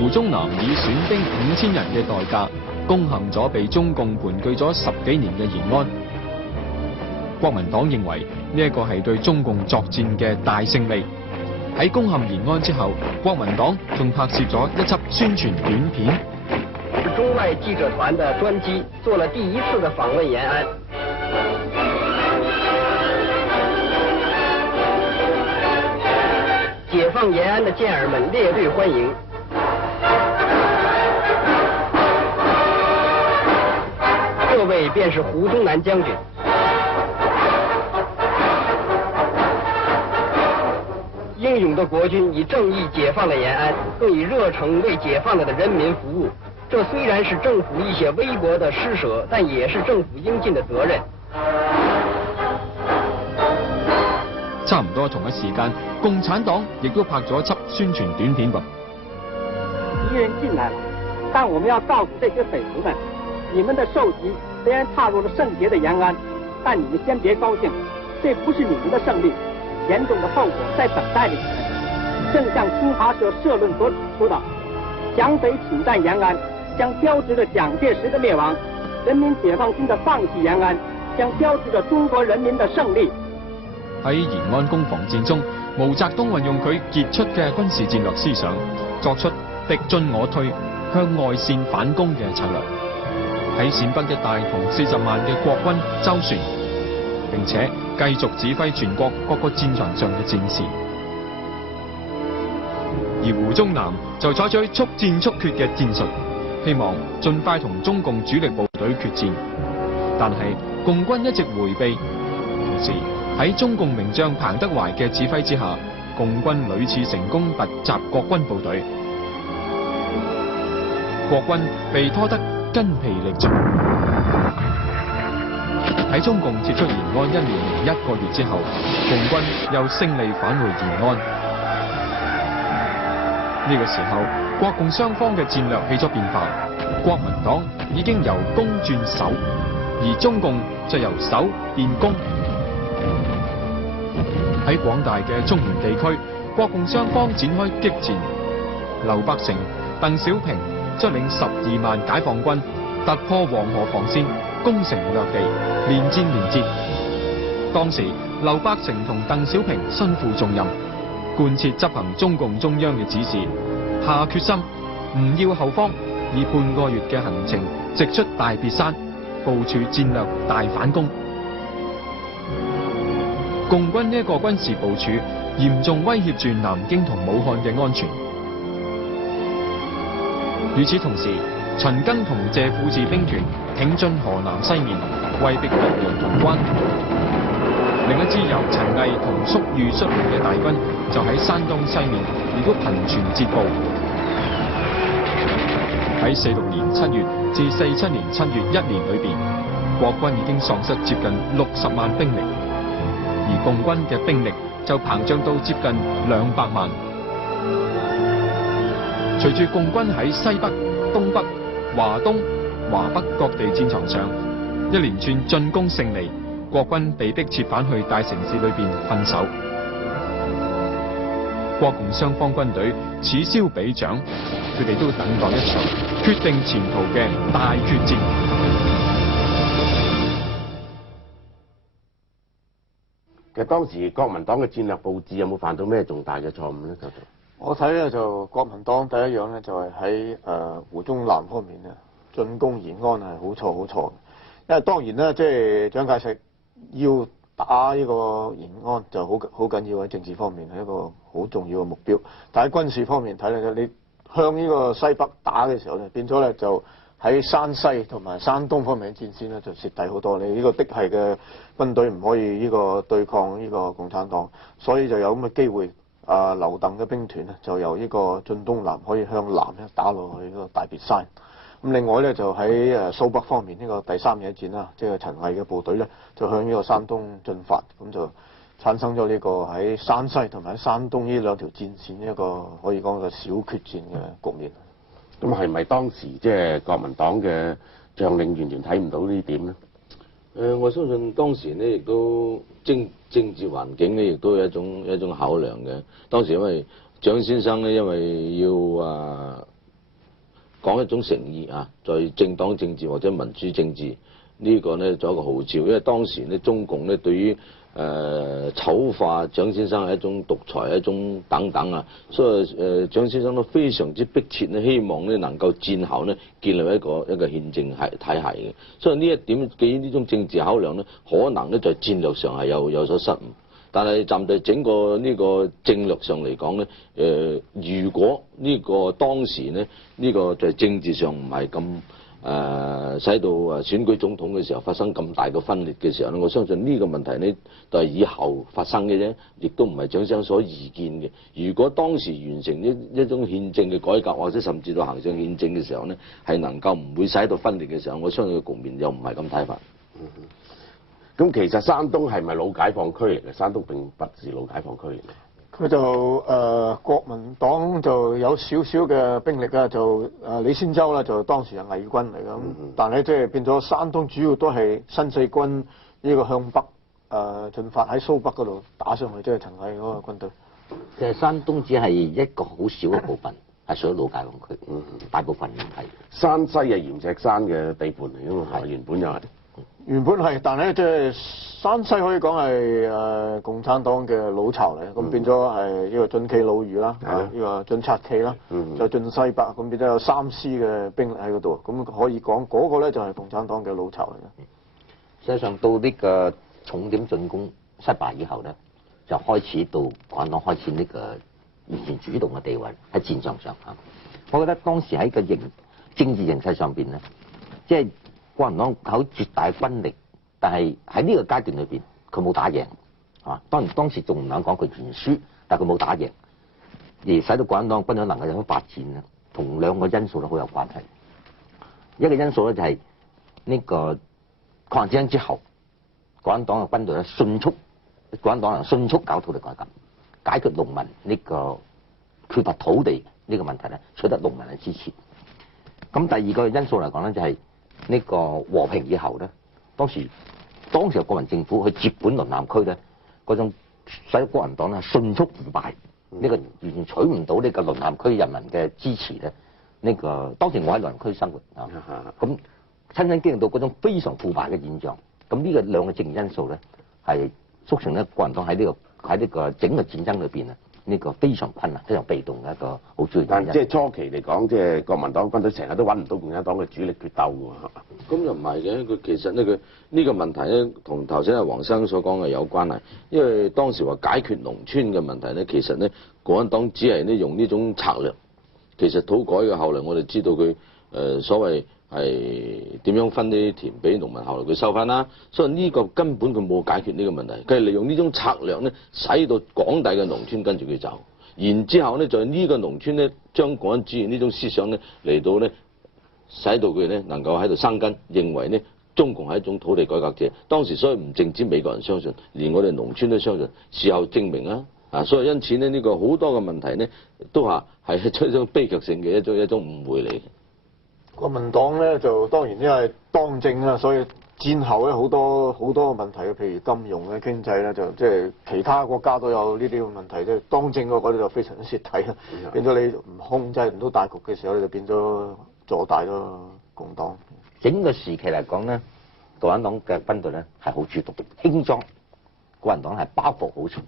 胡宗南以選兵5000人嘅代價，攻陷咗被中共盤踞咗10幾年嘅延安。國民黨認為呢一個係對中共作戰嘅大勝利。喺攻陷延安之後，國民黨仲拍攝咗一輯宣傳短片。中外記者團的專機做了第一次的訪問延安。解放延安的健兒們列隊歡迎。這位便是胡宗南將軍。英勇的國軍以正義解放了延安，更以熱誠為解放了的人民服務。這雖然是政府一些微薄的施捨，但也是政府應盡的責任。差唔多同一時間，共產黨亦都拍咗一輯宣傳短片噃。敵人進來了，但我們要告訴這些匪徒們，你們的受敵雖然踏入了聖潔的延安，但你們先別高興，這不是你們的勝利，嚴重的後果在等待着你們。正像新華社社論所指出的，蔣匪侵佔延安，將標誌着蔣介石的滅亡；人民解放軍的放棄延安，將標誌着中國人民的勝利。喺延安攻防戰中，毛澤東運用佢傑出嘅軍事戰略思想，作出敵進我退、向外線反攻嘅策略，喺陝北一帶同40萬嘅國軍周旋，並且繼續指揮全國各個戰場上嘅戰事。而胡宗南就採取速戰速決嘅戰術，希望盡快同中共主力部隊決戰，但係共軍一直迴避，同時喺中共名將彭德懷嘅指揮之下，共軍屢次成功突襲國軍部隊，國軍被拖得筋疲力盡。喺中共撤出延安1年零1個月之後，共軍又勝利返回延安。呢個時候，國共雙方嘅戰略起咗變化，國民黨已經由攻轉守，而中共就由守變攻。喺廣大嘅中原地區，國共雙方展開激戰。劉伯承、鄧小平率領12萬解放軍突破黃河防線，攻城略地，連戰連捷。當時劉伯承同鄧小平身負重任，貫徹執行中共中央嘅指示，下決心唔要後方，以半個月嘅行程直出大別山，部署戰略大反攻。共軍呢一個軍事部署嚴重威脅住南京同武漢嘅安全。與此同時，陳赓同謝富治兵團挺進河南西面，威逼北門潼關。另一支由陳毅同粟裕率領嘅大軍就喺山東西面，亦都頻傳捷報。喺46年7月至47年7月1年裏邊，國軍已經喪失接近60萬兵力，而共軍嘅兵力就膨脹到接近200萬。隨住共軍喺西北、東北、華東、華北各地戰場上一連串進攻勝利，國軍被迫撤返去大城市裏邊困守。國共雙方軍隊此消彼長，佢哋都等待一場決定前途嘅大決戰。其實當時國民黨嘅戰略佈置有冇犯到咩重大嘅錯誤咧？我睇咧就國民黨第一樣咧就係喺胡宗南方面咧進攻延安係好錯，因為當然咧即係蔣介石要打呢個延安就好緊要，喺政治方面係一個好重要嘅目標，但喺軍事方面睇咧，你向呢個西北打嘅時候咧，變咗咧就喺山西同埋山東方面嘅戰線咧就蝕底好多，你呢個嫡系嘅軍隊唔可以呢個對抗呢個共產黨，所以就有咁嘅機會。劉鄧嘅兵團咧就由呢個進東南可以向南咧打落去呢個大別山。咁另外咧就喺蘇北方面呢個第三野戰啦，即係陳毅嘅部隊咧就向呢個山東進發，咁就產生咗呢個喺山西同埋喺山東呢兩條戰線一個可以講一個小決戰嘅局面。咁係咪當時即係國民黨嘅將領完全睇唔到呢點咧？我相信當時呢亦都政治環境呢亦都有一種考量嘅。當時因為蔣先生呢，因為要講一種誠意啊，在政黨政治或者民主政治呢個呢做一個號召，因為當時呢中共呢對於醜化蔣先生係一種獨裁，一種等等啊，所以蔣先生都非常之迫切呢，希望呢能夠戰後呢建立一個憲政體系嘅，所以呢一點基於呢種政治考量呢，可能呢在戰略上係有所失誤。但係站在整個呢個政略上嚟講呢，如果呢個當時呢呢個在政治上唔係咁使到選舉總統嘅時候發生咁大嘅分裂嘅時候呢，我相信呢個問題呢都係以後發生嘅啫，亦都唔係蔣先生所意見嘅。如果當時完成一種憲政嘅改革，或者甚至到行上憲政嘅時候呢，係能夠唔會使到分裂嘅時候，我相信個局面又唔係咁睇法。咁其實山東係咪老解放區嚟嘅？山東並不是老解放區嚟嘅。佢就國民黨就有少少嘅兵力啊，就李先洲啦，就當時係偽軍嚟嘅。但係即係變咗山東主要都係新四軍呢個向北進發喺蘇北嗰度打上去，即係陳毅嗰個軍隊。其實山東只係一個好少嘅部分係屬於老解放區，大部分唔係。山西係閻錫山嘅地盤嚟㗎嘛，原本又係。原本係，但係咧即係山西可以講係共產黨嘅老巢嚟，咁變咗係呢個晉冀魯豫啦，呢個晉察冀啦，就晉西北，咁變咗有3師嘅兵力喺嗰度，咁可以講嗰個咧就係共產黨嘅老巢嚟嘅。實際上到呢個重點進攻失敗以後咧，就開始到共產黨開始呢個完全主動嘅地位喺戰場上啊。我覺得當時喺個政治形勢上邊咧，即係國民黨靠絕大軍力，但係喺呢個階段裏邊，佢冇打贏，係嘛？當然當時仲唔能講佢全輸，但係佢冇打贏，而使到國民黨軍隊能夠有所發展咧，同兩個因素都好有關係。一個因素咧就係呢個抗戰之後，國民黨嘅軍隊咧國民黨能迅速搞土地改革，解決農民呢個缺乏土地呢個問題咧，取得農民嘅支持。咁第二個因素嚟講咧就係呢個和平以後咧，當時嘅國民政府去接管淪陷區咧，嗰種使國民黨咧迅速腐敗，呢個完全取唔到呢個淪陷區人民嘅支持咧。呢個當時我喺淪陷區生活啊，咁親身經歷到嗰種非常腐敗嘅現象。咁呢個兩個政治因素咧，係促成咧國民黨喺呢個整個戰爭裏邊啊，呢個非常困難、非常被動嘅一個好主要原因。但即係初期嚟講，即係國民黨軍隊成日都揾唔到共產黨嘅主力決鬥喎。咁又唔係嘅，佢其實呢個呢個問題咧，同頭先阿黃生所講嘅有關係。因為當時話解決農村嘅問題咧，其實咧共產黨只係咧用呢種策略。其實土改嘅後嚟，我哋知道佢所謂係點樣分啲田俾農民，後來佢收翻啦。所以呢個根本佢冇解決呢個問題，佢係利用呢種策略咧，使到廣大嘅農村跟住佢走。然之後咧，就係呢個農村咧，將共產主義呢種思想咧嚟到咧，使到佢咧能夠喺度生根，認為呢中共係一種土地改革者。當時所以唔淨止美國人相信，連我哋農村都相信。事後證明啊，所以因此咧呢個好多嘅問題咧，都話係出一種悲劇性嘅一種誤會嚟嘅。國民黨咧就當然因為當政啦，所以戰後咧好多問題嘅，譬如金融咧、經濟咧，就即係其他國家都有呢啲嘅問題，即係當政嗰啲就非常之蝕底啦。變咗你唔控制唔到大局嘅時候，你就變咗坐大咗共黨。整個時期嚟講咧，共產黨嘅軍隊咧係好主動輕裝，國民黨係包袱好重。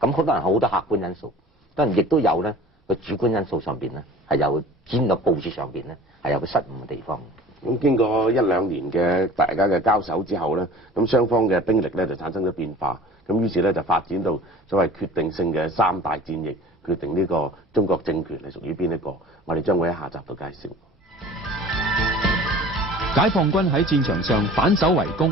咁好多人好多客觀因素，當然亦都有咧個主觀因素上邊咧係有戰略佈置上邊咧係有個失誤嘅地方。咁經過1、2年嘅大家嘅交手之後咧，咁雙方嘅兵力咧就產生咗變化，咁於是咧就發展到所謂決定性嘅3大戰役，決定呢個中國政權係屬於邊一個。我哋將會喺下集度介紹。解放軍喺戰場上反守為攻。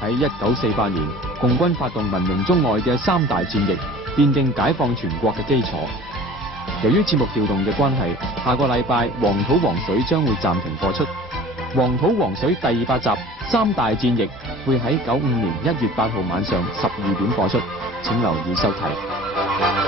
喺1948年，共軍發動聞名中外嘅3大戰役，奠定解放全國嘅基礎。由於節目調動嘅關係，下個禮拜《黃土黃水》將會暫停播出。《黃土黃水》第8集3大戰役會喺95年1月8號晚上12點播出，請留意收睇。